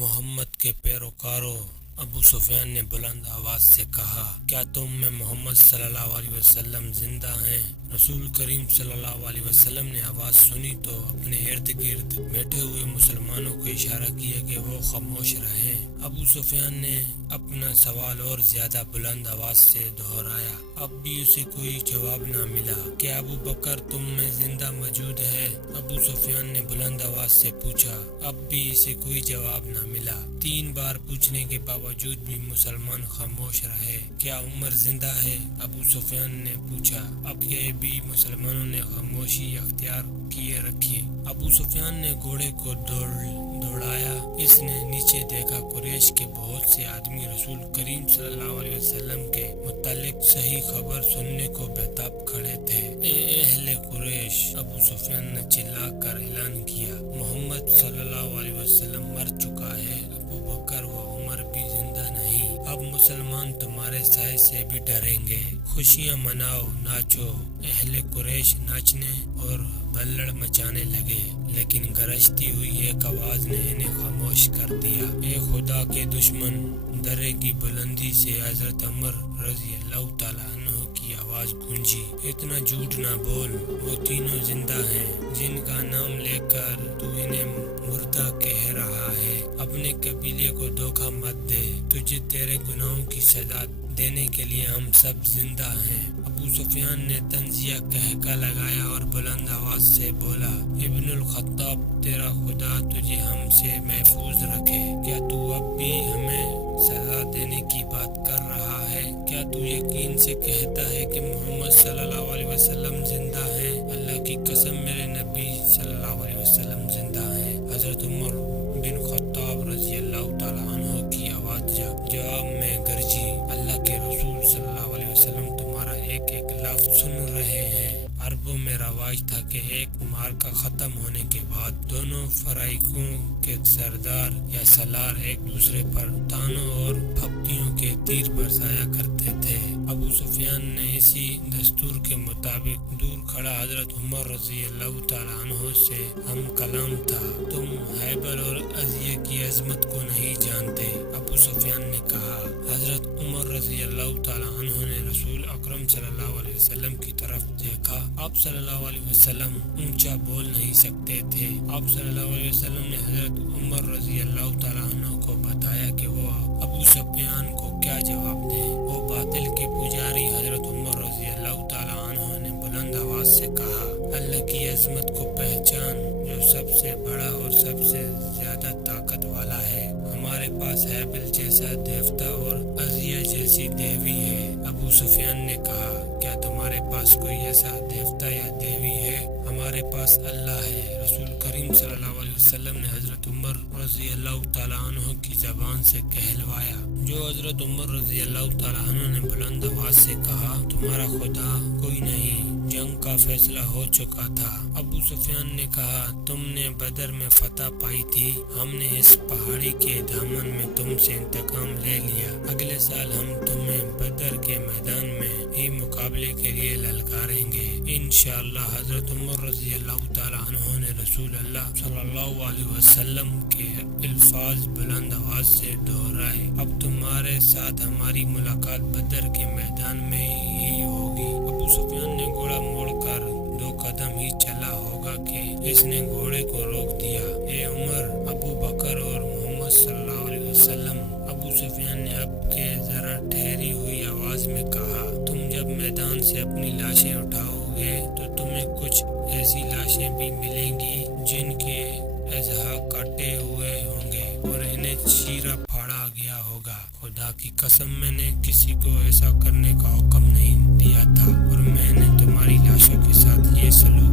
محمد کے پیروکاروں، ابو سفیان نے بلند آواز سے کہا، کیا تم میں محمد صلی اللہ علیہ وسلم زندہ ہیں؟ رسول کریم صلی اللہ علیہ وسلم نے آواز سنی تو اپنے ارد گرد بیٹھے ہوئے مسلمانوں کو اشارہ کیا کہ وہ خاموش رہیں۔ ابو سفیان نے اپنا سوال اور زیادہ بلند آواز سے دہرایا۔ اب بھی اسے کوئی جواب نہ ملا۔ کیا ابو بکر تم میں زندہ موجود ہے؟ ابو سفیان نے بلند آواز سے پوچھا۔ اب بھی اسے کوئی جواب نہ ملا۔ 3 بار پوچھنے کے باوجود بھی مسلمان خاموش رہے۔ کیا عمر زندہ ہے؟ ابو سفیان نے پوچھا۔ اب کے بھی مسلمانوں نے خاموشی اختیار کیے رکھی۔ ابو سفیان نے گھوڑے کو دوڑایا۔ اس نے نیچے دیکھا، قریش کے بہت سے آدمی رسول کریم صلی اللہ علیہ وسلم کے متعلق صحیح خبر سننے کو بےتاب کھڑے تھے۔ اے اہل قریش! ابو سفیان نے چلا کر اعلان کیا، محمد صلی اللہ علیہ وسلم مر چکا ہے، ابو بکر و عمر بھی زندہ نہیں۔ اب مسلمان تمہارے سائے سے بھی ڈریں گے۔ خوشیاں مناؤ، ناچو۔ اہل قریش ناچنے اور بلڑ مچانے لگے، لیکن گرجتی ہوئی ایک آواز نے انہیں خاموش کر دیا۔ اے خدا کے دشمن! درے کی بلندی سے حضرت عمر رضی اللہ تعالیٰ عنہ کی آواز گونجی، اتنا جھوٹ نہ بول، وہ تینوں زندہ ہیں جن کا نام لے کر تو انہیں مردہ کہہ رہا ہے۔ اپنے قبیلے کو دھوکہ مت دے، تجھے تیرے گناہوں کی سزا دینے کے لیے ہم سب زندہ ہیں۔ ابو سفیان نے طنزیہ قہقہ لگایا اور بلند آواز سے بولا، ابن الخطاب، تیرا خدا تجھے ہم سے محفوظ رکھے۔ کیا تو اب بھی ہمیں سزا دینے کی بات کر رہا ہے؟ کیا تو یقین سے کہتا ہے کہ محمد صلی اللہ علیہ وسلم زندہ ہیں؟ اللہ کی قسم، میرے نبی صلی اللہ علیہ وسلم زندہ ہیں۔ حضرت عمر بن خطاب رضی اللہ تعالیٰ عنہ کی آواز جواب میں گرجی، اللہ کے رسول صلی اللہ علیہ وسلم تمہارا ایک ایک لفظ سن رہے ہیں۔ عربوں میں رواج تھا کہ ایک معرکہ ختم ہونے کے بعد دونوں فریقوں کے سردار یا سالار ایک دوسرے پر تانوں اور پھپتیوں کے تیر برسایا کرتے تھے۔ ابو سفیان نے اسی دستور کے مطابق دور کھڑا حضرت عمر رضی اللہ تعالیٰ عنہ سے ہم کلام تھا۔ تم ہیبر اور عزیہ کی عظمت کو نہیں جانتے، ابو سفیان نے کہا۔ حضرت عمر رضی اللہ تعالیٰ عنہ نے رسول اکرم صلی اللہ علیہ وسلم کی طرف دیکھا۔ آپ صلی اللہ علیہ وسلم اونچا بول نہیں سکتے تھے۔ آپ صلی اللہ علیہ وسلم نے حضرت عمر رضی اللہ تعالیٰ عنہ کو بتایا کہ وہ ابو سفیان کو کیا جواب دیں۔ وہ باطل کے پجاری حضرت عمر رضی اللہ تعالیٰ عنہ نے بلند آواز سے کہا، اللہ کی عظمت کو پہچان جو سب سے بڑا اور سب سے زیادہ طاقت والا ہے۔ ہمارے پاس ہیبل جیسا دیوتا اور عزیہ جیسی دیوی ہے۔ ابو سفیان نے کہا، کیا تمہارے پاس کوئی ایسا دیوتا یا دیوی ہے؟ ہمارے پاس اللہ ہے۔ رسول کریم صلی اللہ علیہ وسلم نے حضرت عمر رضی اللہ تعالیٰ عنہ کی زبان سے کہلوایا۔ جو حضرت عمر رضی اللہ تعالیٰ عنہ نے بلند آواز سے کہا، تمہارا خدا کوئی نہیں، جنگ کا فیصلہ ہو چکا تھا۔ ابو سفیان نے کہا، تم نے بدر میں فتح پائی تھی، ہم نے اس پہاڑی کے دامن میں تم سے انتقام لے لیا۔ اگلے سال ہم تمہیں بدر کے میدان میں ہی مقابلے کے لیے للکاریں گے انشاءاللہ۔ حضرت عمر رضی اللہ تعالیٰ عنہ نے رسول اللہ صلی اللہ علیہ وسلم کے الفاظ بلند آواز سے دہرائے، اب تمہارے ساتھ ہماری ملاقات بدر کے میدان میں ہی ہوگی۔ ابو سفیان نے گھوڑا موڑ کر 2 قدم ہی چلا ہوگا کہ اس نے گھوڑے کو روک دیا۔ اے عمر، ابو بکر اور محمد صلی اللہ علیہ وسلم! ابو سفیان نے اب کے ذرا ٹھہری ہوئی آواز میں کہا، تم جب میدان سے اپنی لاشیں اٹھاؤ گے تو تمہیں کچھ ایسی لاشیں بھی ملیں گی جن کے اعضاء کٹے ہوئے ہوں گے اور انہیں چیرا پھاڑا گیا ہوگا۔ خدا کی قسم، میں نے کسی کو ایسا کرنے کا حکم نہیں دیا تھا اور میں نے تمہاری لاشوں کے ساتھ یہ سلوک